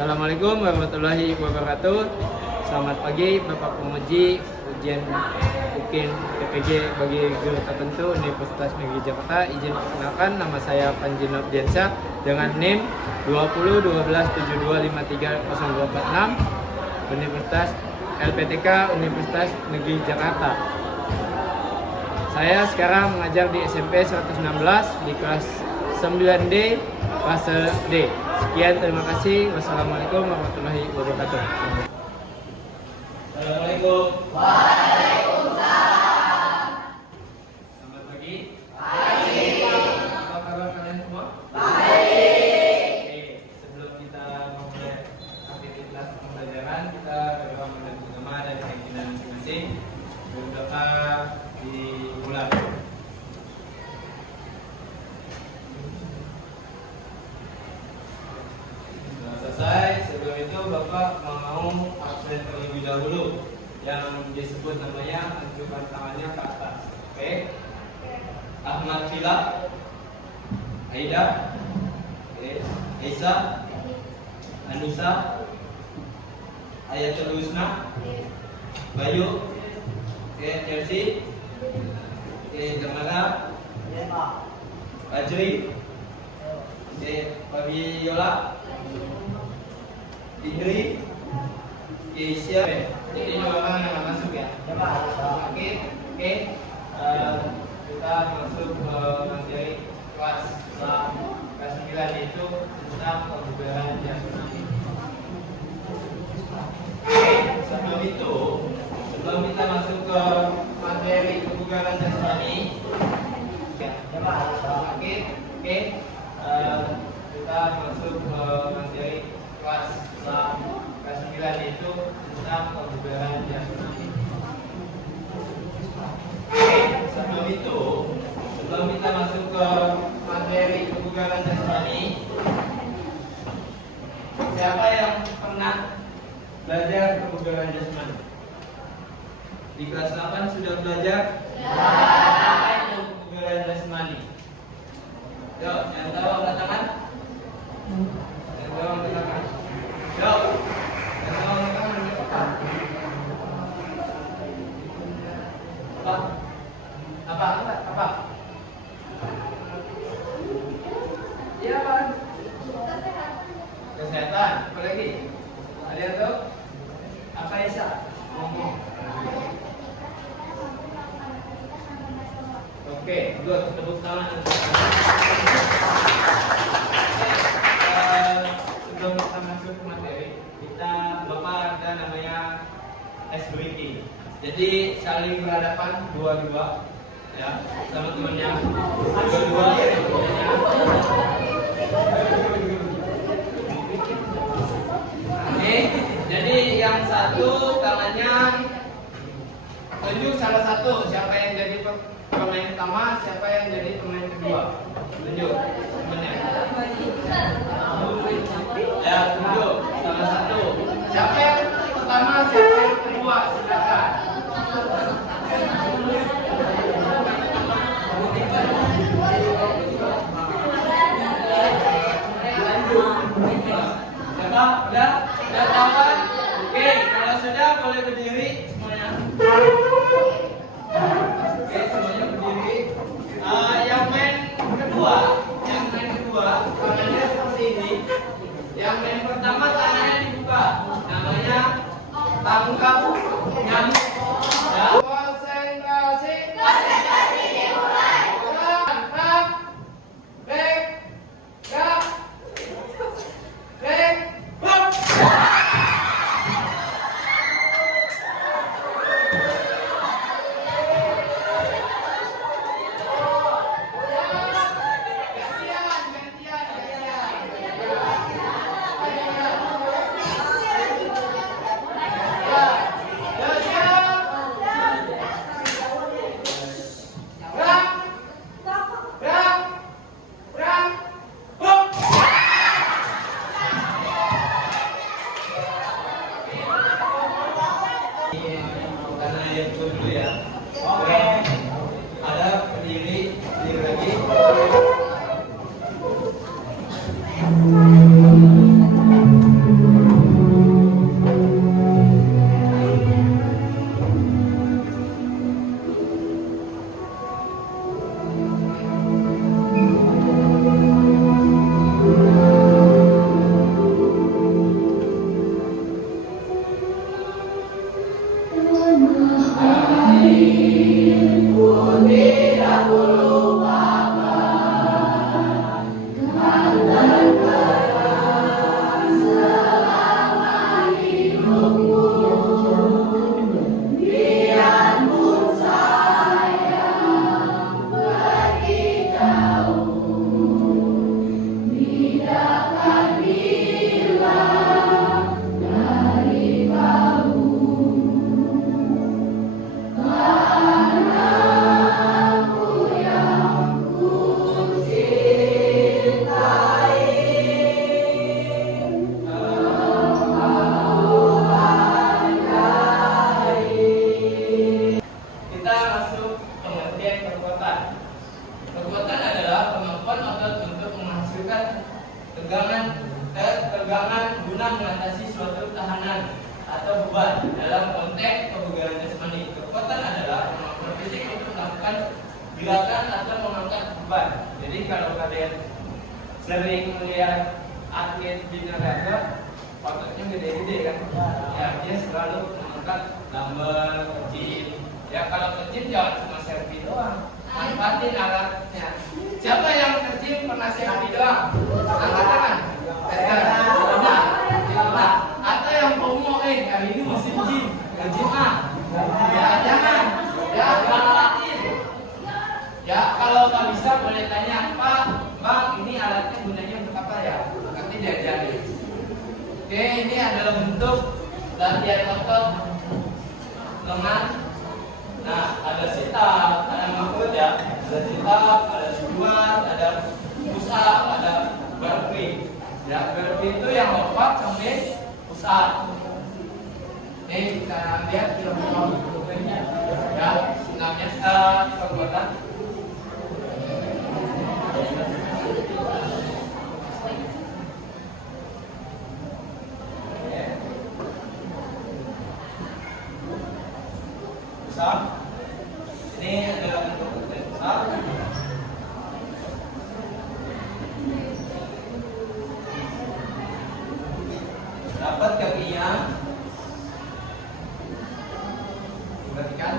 Assalamualaikum warahmatullahi wabarakatuh. Selamat pagi Bapak Penguji ujian UKIN PPG bagi guru tertentu Universitas Negeri Jakarta. Izin perkenalkan, nama saya Panji Nofdiansyah dengan NIM 201272530246 Universitas LPTK Universitas Negeri Jakarta. Saya sekarang mengajar di SMP 116 di kelas 9D fase D. Sekian, terima kasih. Wassalamualaikum warahmatullahi wabarakatuh. Assalamualaikum. Waalaikumsalam. Selamat pagi. Pagi. Apa kabar kalian semua? Baik. Oke, sebelum kita memulai aktivitas pembelajaran, kita berdoa memohon bersama dan keinginan masing-masing. Berdoa dimulai. Selesai, sebelum itu Bapak mau absen terlebih dahulu yang disebut namanya ajukan tangannya ke atas. Oke? Ahmad Fila, Aida, Aisyah, Anusa, Ayatul Husna, Bayu, Chelsea, Jamala, Ajri, Fabiola, Indri, Keisha. Jadi ini orang yang masuk ya. Oke. Kita masuk ke materi kelas 9 yaitu tentang kebugaran jasmani. Sebelum kita masuk ke materi kebugaran jasmani, kita masuk ke materi kelas 9 yaitu tentang kebugaran jasmani. Sebelum kita masuk ke materi kebugaran jasmani, siapa yang pernah belajar kebugaran jasmani? Di kelas 8 sudah belajar? Apa itu kebugaran jasmani? Yuk, yang tahu angkat tangan? Yang tahu angkat tangan? Yuk, yang tahu angkat tangan? Apa? Iya, Pak. Kesehatan. Apa lagi? Ada yang tahu? Apa Isa? Ngomong. Oke, good. Tepuk tangan. Sebelum kita masuk ke materi, Bapak ada namanya ice breaking. Jadi saling berhadapan dua-dua, ya, sama temannya. Dua-dua sama temannya. Oke, jadi yang satu tangannya tunjuk salah satu, siapa yang jadi pemain utama, siapa yang jadi pemain kedua. Tunjuk temannya. Ya, tunjuk salah satu. Siapa yang pertama, siapa yang kedua, silakan. Siapa? Udah kawan? Oke, kalau sudah boleh berdiri semuanya. Oke, semuanya berdiri. Yang main kedua, tangannya seperti ini. Yang main pertama tangannya dibuka, namanya tangkap nyamuk. Ya. Konsentrasi dimulai. Tangkap, back, gap, back, hop. Gantian. perjuangan guna mengatasi suatu tahanan atau beban dalam konteks kebugaran jasmani. Kekuatan adalah kemampuan fisik untuk melakukan gerakan atau mengangkat beban. Jadi kalau kalian sering melihat atlet di neraka, ototnya gede-gede kan? Ya, dia selalu mengangkat dumbbell, ke-gym. Ya kalau ke-gym jangan cuma selfie doang, manfaatin alatnya. Siapa yang ke-gym pernah selfie doang? Angkat tangan. Nah, atau yang promo, kali ini musim gym, ke-gym ya jangan. Ya manfaatin. Ya kalau nggak bisa boleh tanya, Pak, Bang, ini alatnya gunanya untuk apa ya? Nanti diajarin. Oke, ini adalah bentuk latihan otot lengan. Nah, ada sit up, ada makro ya, ada sit up, ada squat, ada push up, ada bar free. Ya, bar free itu yang lompat sampai push up. Oke, kita lihat kira-kira ya, senamnya perbuatan. Ini adalah bentuk besar. Dapat kakinya. Perhatikan.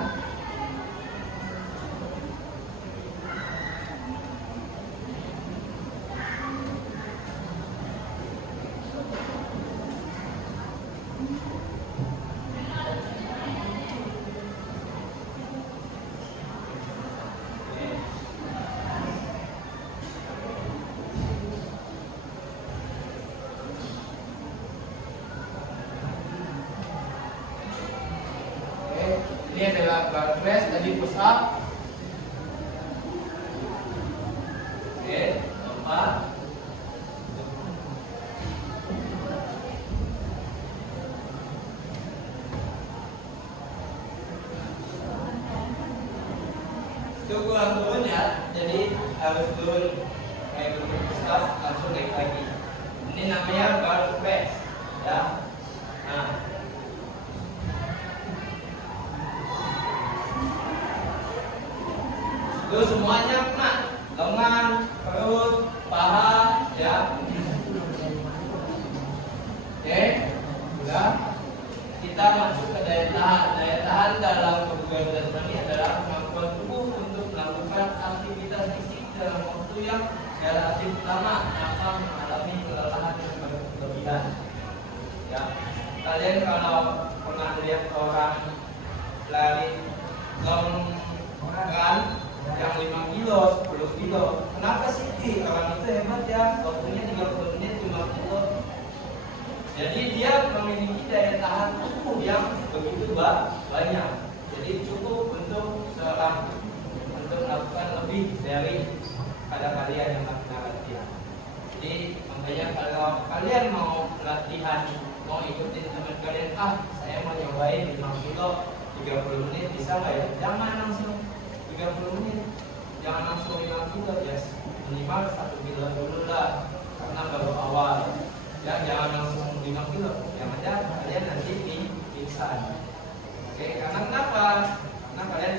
Ini adalah bar press, tadi push up. Oke, lompat. Itu kurang turun ya, jadi harus turun kayak bentuk push up langsung naik lagi. Ini namanya bar press, ya. Nah. Itu semuanya kena, lengan, perut, paha, ya. Oke, sudah. Kita masuk ke daya tahan. Daya tahan dalam kebugaran jasmani adalah kemampuan tubuh untuk melakukan aktivitas fisik dalam waktu yang relatif lama tanpa mengalami kelelahan yang berlebihan. Ya, kalian kalau pernah lihat orang lari long run yang 5 kilo, 10 kilo. Kenapa sih? Orang itu hebat ya, waktunya 30 menit, 5 kilo. Jadi dia memiliki daya tahan tubuh yang begitu banyak. Jadi cukup untuk seorang untuk melakukan lebih dari pada kalian yang melakukan latihan. Jadi makanya kalau kalian mau latihan, mau ikutin teman kalian, saya mau nyobain 5 kilo 30 menit, bisa nggak ya? Jangan langsung 30 menit, jangan langsung 5 kilo, ya minimal 1 kilo dulu lah, karena baru awal. Ya jangan langsung 5 kilo, yang ada kalian nanti pingsan. Oke, karena kenapa? Karena kalian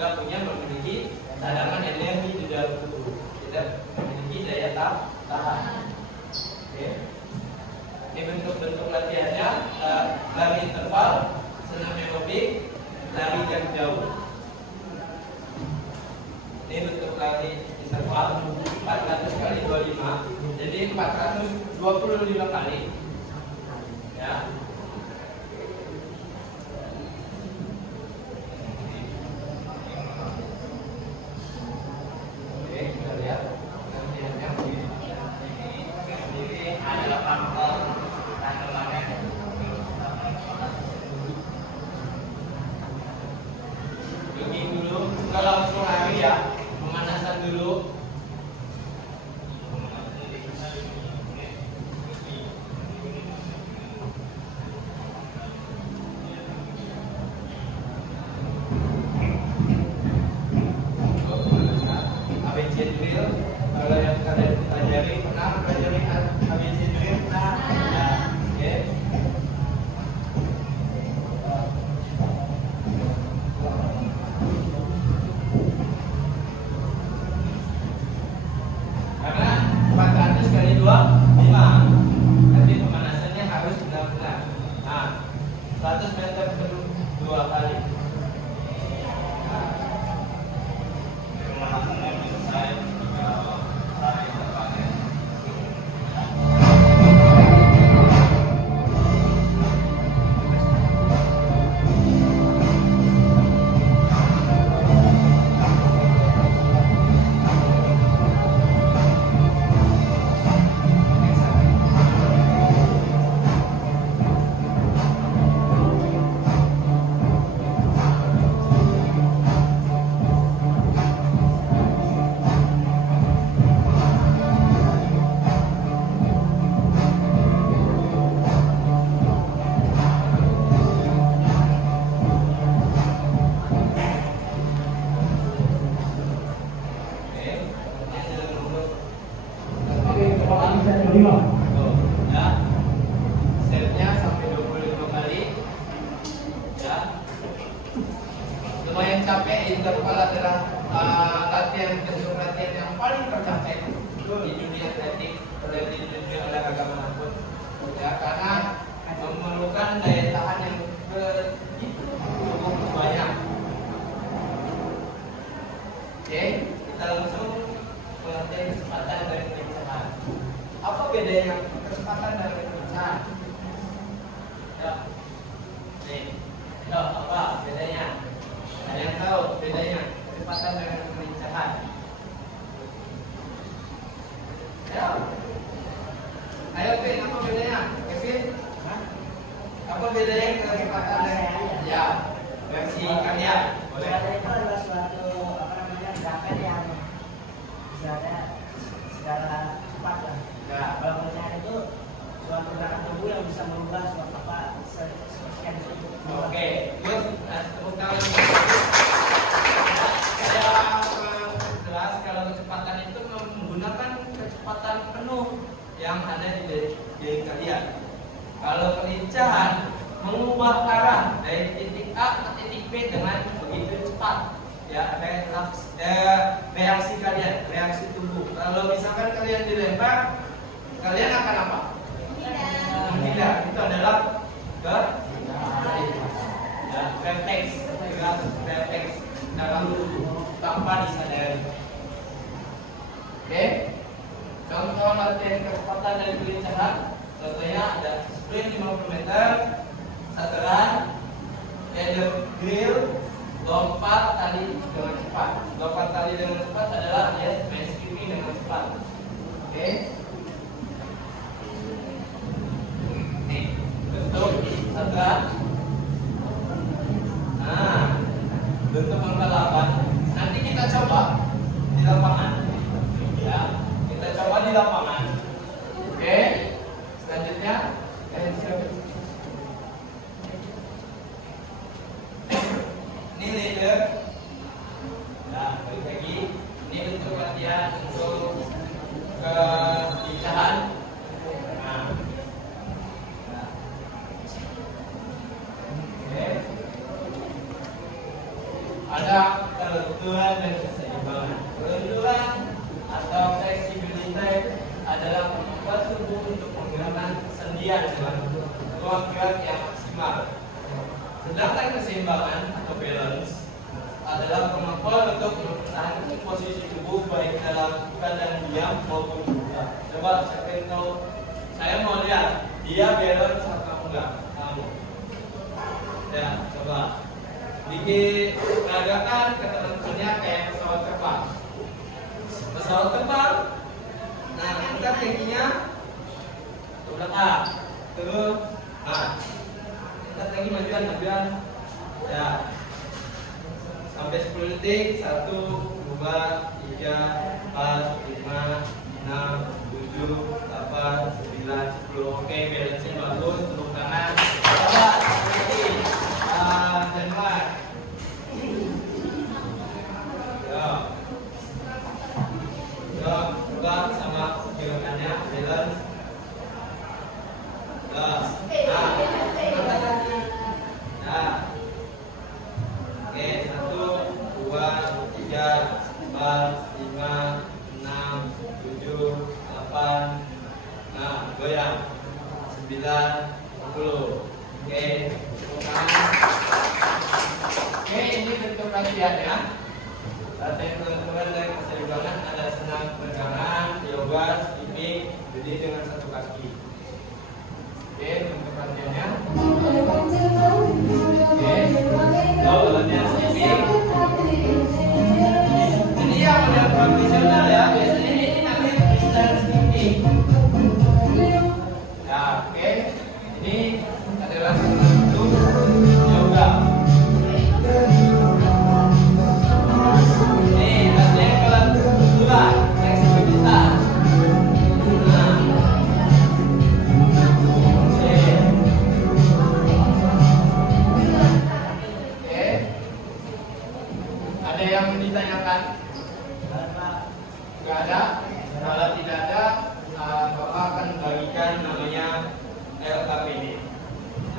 nggak punya memiliki cadangan energi di dalam tubuh, tidak memiliki daya tahan. Oke, ini bentuk-bentuk latihannya: lari interval, senam aerobik, lari jarak jauh. Ini bentuk lari interval 400 kali 25, jadi 425 kali. Ya. Oke, kita lihat latihannya. Ini adalah pangkal tangannya. Jogging dulu, nggak langsung lari ya. Pemanasan dulu. menunjukkan daya tahan yang begitu cukup banyak. Oke, kita langsung pengertian kecepatan dan kelincahan. Apa bedanya kecepatan dan kelincahan? Ya, nih, ya, apa bedanya? Ada yang tahu bedanya kecepatan dengan kelincahan? Ya, ayo Kevin, apa bedanya? Kevin, apa bedanya kecepatan dan ya versi kalian? Boleh. Kecepatan itu adalah suatu gerakan yang secara cepat lah. Ya. Kalau kelincahan itu suatu gerakan tubuh yang bisa merubah suatu sekian detik. Oke, good. Tepuk tangan. Saya jelas kalau kecepatan itu menggunakan kecepatan penuh yang ada di diri kalian. Kalau kelincahan mengubah arah dari titik A ke titik B dengan begitu cepat. Ya, reaksi kalian, reaksi tubuh. Kalau misalkan kalian dilempar, kalian akan apa? Menghindar. Itu adalah refleks dalam tubuh tanpa disadari. Oke, contoh latihan kecepatan dan kelincahan. Contohnya ada sprint 50 meter, saturan, ladder drill, lompat tali dengan cepat. Lompat tali dengan cepat adalah ya main skipping dengan cepat. Oke. Nih, bentuk saturan. Nah, bentuk angka 8. Nanti kita coba di lapangan. Ya, kita coba di lapangan. Oke. Selanjutnya, ini leader. Nah, balik lagi. Ini bentuk latihan untuk kelincahan. Nah. Oke. Ada kelenturan dan keseimbangan. Kelenturan atau fleksibilitas adalah kemampuan tubuh untuk menggunakan sendian dengan ruang gerak yang maksimal. Sedangkan keseimbangan atau balance adalah kemampuan untuk mempertahankan posisi tubuh baik dalam keadaan diam maupun bergerak. Coba siapa yang tahu? Saya mau lihat dia balance atau enggak. Kamu. Ya, coba. Diperagakan keterangannya kayak pesawat terbang. Pesawat terbang. Nah, kita tingginya ke belakang. Terus, nah, kita lagi majuan. Ya. Sampai 10 detik. 1, 2, 3, 4, 5, 6, 7, 8, 9, 10. Oke, balance-nya bagus. Tepuk tangan. Coba, berhenti. Denmark. Coba sama gerakannya balance. Oke, 1, 2, 3, 4, 5, 6, 7, 8. Nah, goyang. 9, 10. Oke, Oke, ini bentuk latihan ya. Latihan kelenturan dan keseimbangan ada senam peregangan, yoga, skipping, berdiri dengan satu kaki. Oke, bentuk latihannya. Oke, lalu latihan skipping. Ini yang udah profesional ya. Biasanya ini namanya freestyle skipping. Ya, oke. Ini adalah bentuk yoga. Ada yang ditanyakan? Nggak ada? Kalau tidak ada, Bapak akan bagikan namanya LKPD.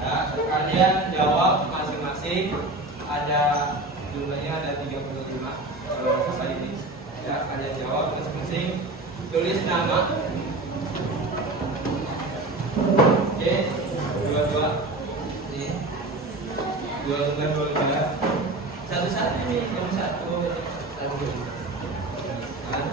Ya, kalian jawab masing-masing. Ada jumlahnya ada 35. Kalau susah ini. Ya, kalian jawab masing-masing. Tulis nama. Oke, dua-dua. Dua lembar. Satu-satu ini, nomor satu. Satu. Kan?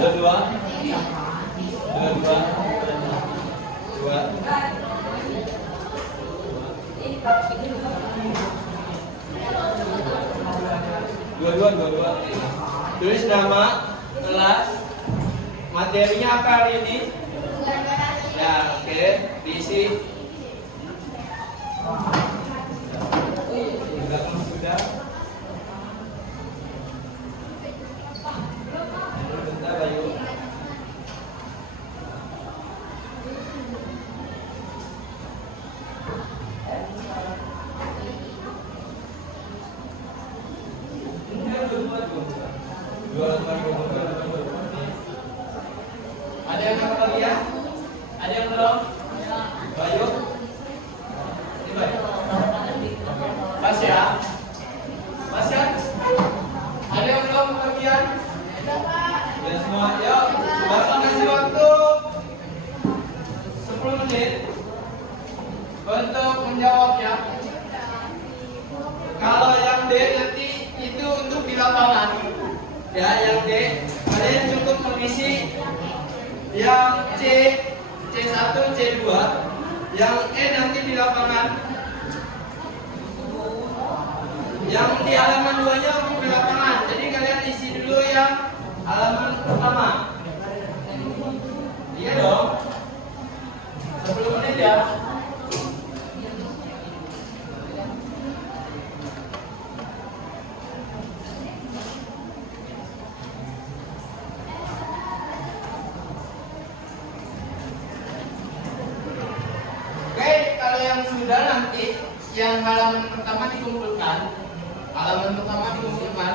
Dua. Tulis nama, kelas, materinya apa hari ini? Ya, oke, diisi. Sudah. Bentar, Bayu. Ada yang apa lagi ya? Ada yang belum? Bayu? Ini Bayu? Pas ya? Pas ya? Ada yang belum bagian? Ya semua, yuk. Bapak kasih waktu 10 menit untuk menjawab ya. Kalau yang D nanti itu untuk di lapangan. Ya, yang D kalian cukup mengisi. Yang C1, C2. Yang E nanti di lapangan. Yang di halaman 2-nya untuk di lapangan. Jadi kalian isi dulu yang halaman pertama. Iya dong. 10 menit ya. Sudah nanti yang halaman pertama dikumpulkan. Halaman pertama dikumpulkan.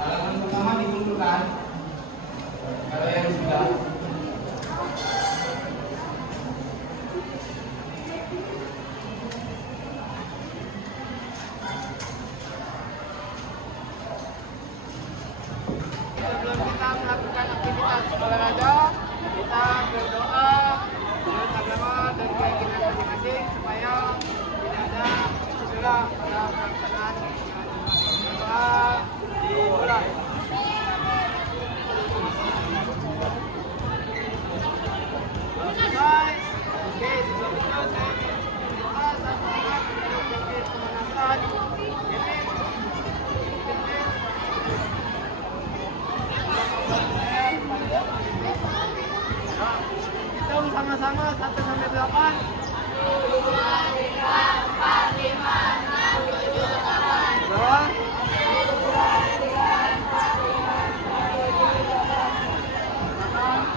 Halaman pertama dikumpulkan. Kalau yang sudah. Sebelum kita melakukan aktivitas olahraga, kita berdoa menurut agama dan keyakinan masing-masing supaya tidak ada cedera pada pelaksanaan berdoa dimulai. Selesai. Oke, sebelum itu saya berdoa sama untuk pemanasan. Hitung sama-sama 1 sampai 8. 2, 3, 4, 5, 6, 7, 8. Bawah. 2, 3, 4, 5, 6, 7, 8.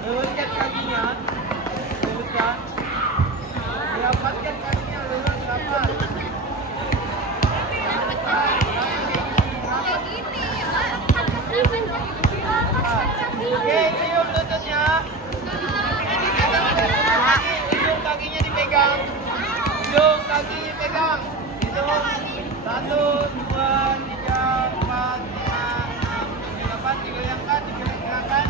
Luruskan kakinya. Luruskan. Rapatkan kakinya, lurus rapat. Oke, cium lututnya. Ujung kakinya dipegang. Ujung kakinya pegang. Hitung. 1, 2, 3, 4, 5, 6, 7, 8. Digoyangkan, digerak-gerakan.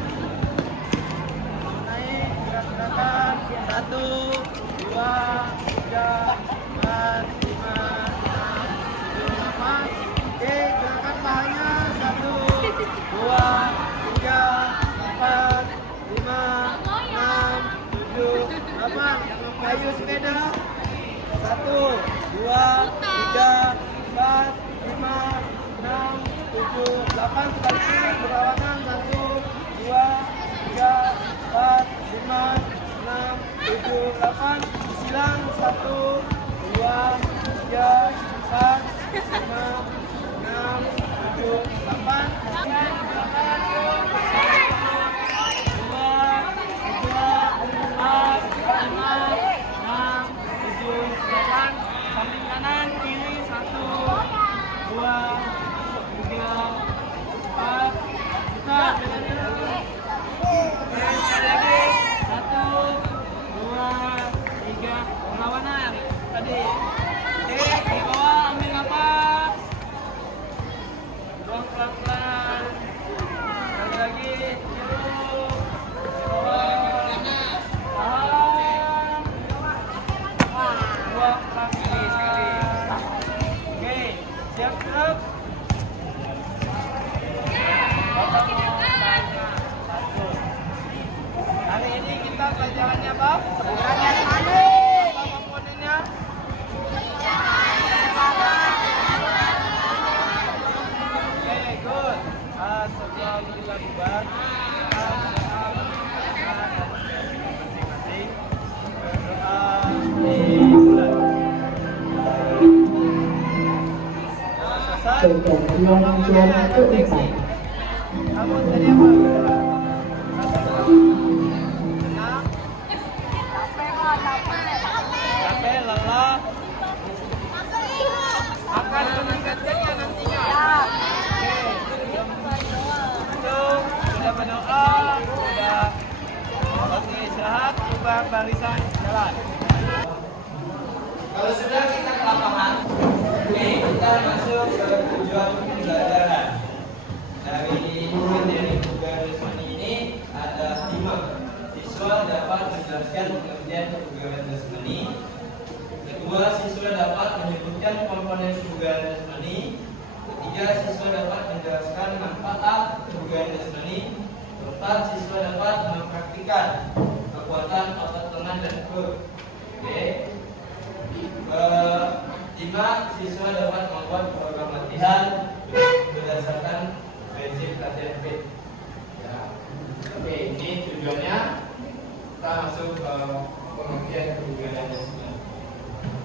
Naik, gerak-gerakan. 1, 2, 3, 4, 5, 6, 7, 8. Oke, gerakan pahanya. 1, 2, 3, 4, 5, 6, 7, 8. Kayu sepeda. 1, 2, 3, 4, 5, 6, 7, 8. Sekali berlawanan. 1, 2, 3, 4, 5, 6, 7, 8. Silang. 1, 2, 3, 4, 5, 6, 7, 8. Samping kanan, kiri, 1, 2, 3, 4. Buka. Sekali lagi. 1, 2, 3. Perlawanan. Tadi. Oke, di bawah ambil napas. Buang pelan-pelan. Sekali lagi. Tiup. Di bawah. Tahan. Buang pelan-pelan sekali. Oke, siap gerak. Hari ini kita pelajarannya apa? Pelajaran mana? Apa komponennya? Oke, good. Sebelum kita bubar, kita masing-masing berdoa di bulan. Selesai. Pergantian juara keempat. Kamu tadi apa? Senang? Capek, lelah? Akan meningkatkannya nantinya. Oke. Sudah berdoa, sudah waktu istirahat, ubah barisan jalan. Kalau sudah kita ke lapangan, oke, kita masuk ke tujuan pembelajaran. Dari materi kebugaran jasmani ini ada 5. Siswa dapat menjelaskan pengertian kebugaran jasmani. Kedua, siswa dapat menyebutkan komponen kebugaran jasmani. Ketiga, siswa dapat menjelaskan manfaat kebugaran jasmani. Keempat, siswa dapat mempraktikkan kekuatan otot lengan dan perut. Oke. Kelima, siswa dapat membuat program latihan berdasarkan prinsip latihan fit. Ya. Oke, ini tujuannya kita masuk ke pengertian kebugaran jasmani.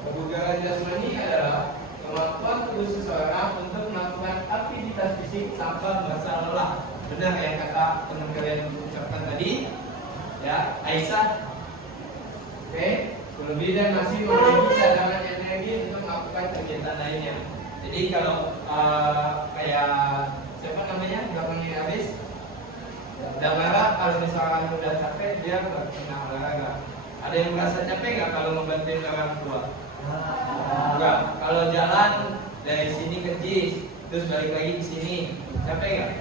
Kebugaran jasmani adalah kemampuan tubuh seseorang untuk melakukan aktivitas fisik tanpa merasa lelah. Benar yang kata teman kalian ucapkan tadi, ya, Aisyah. Oke, lebih dan masih memiliki cadangan energi untuk melakukan kegiatan lainnya. Jadi kalau kayak siapa namanya belakangnya habis, Damara kalau misalkan udah capek dia nggak pernah olahraga. Ada yang merasa capek nggak kalau membantu orang tua? Enggak. Kalau jalan dari sini ke JIS, terus balik lagi ke sini, capek nggak?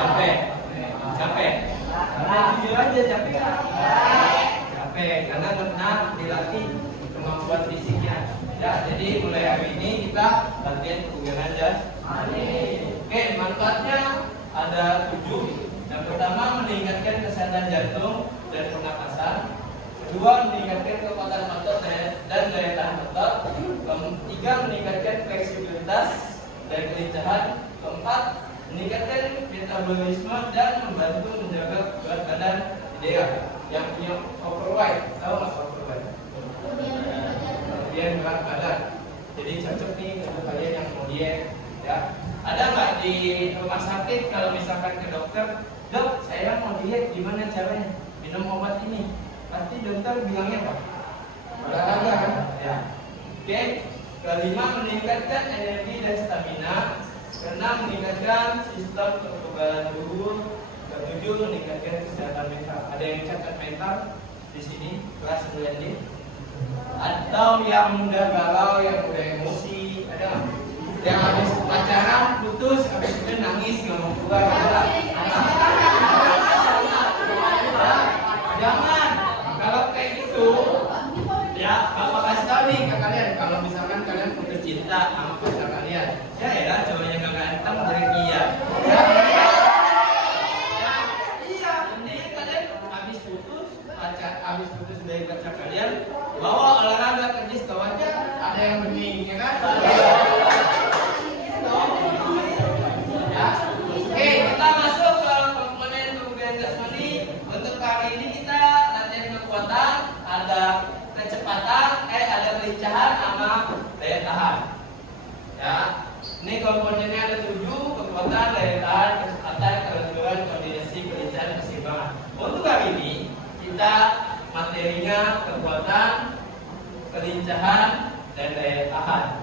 Capek. Capek. Karena jujur aja capek nggak? Capek. Karena pernah dilatih kemampuan fisiknya. Ya, jadi mulai hari ini kita latihan kebugaran jasmani. Oke, manfaatnya ada 7. Yang pertama, meningkatkan kesehatan jantung dan pernapasan. Kedua, meningkatkan kekuatan otot dan daya tahan otot. Ketiga, meningkatkan fleksibilitas dan kelincahan. Keempat, meningkatkan metabolisme dan membantu menjaga berat badan ideal. Yang punya overweight, tahu nggak overweight? Kemudian berat badan. Jadi cocok nih untuk kalian yang mau diet, ya. Ada nggak di rumah sakit kalau misalkan ke dokter, dok diet gimana caranya? Minum obat ini. Pasti dokter bilangnya apa? Olahraga kan? Ya. Oke. Kelima, meningkatkan energi dan stamina. Keenam, meningkatkan sistem kekebalan tubuh. Ketujuh, meningkatkan kesehatan mental. Ada yang catat mental di sini kelas 9D? Atau yang mudah galau, yang mudah emosi, ada nggak? Yang habis pacaran putus, habis itu nangis nggak mau keluar, ada? Jangan, kalau kayak gitu, ya bapak kasih tahu nih ke kalian, kalau misalkan kalian putus cinta sama pacar kalian, ya elah cowoknya nggak ganteng, jadi iya. Iya, mendingan kalian habis putus dari pacar kalian, bawa olahraga ke disco aja, ada yang bening, ya kan? Ya. Oke, kita masuk ke komponen kebugaran jasmani. Untuk kali ini kita latihan kekuatan, ada kecepatan, ada kelincahan sama daya tahan. Ya, ini komponennya ada 7: kekuatan, daya tahan, kecepatan, kelenturan, koordinasi, kelincahan, keseimbangan. Untuk kali ini kita materinya kekuatan, kelincahan, dan daya tahan.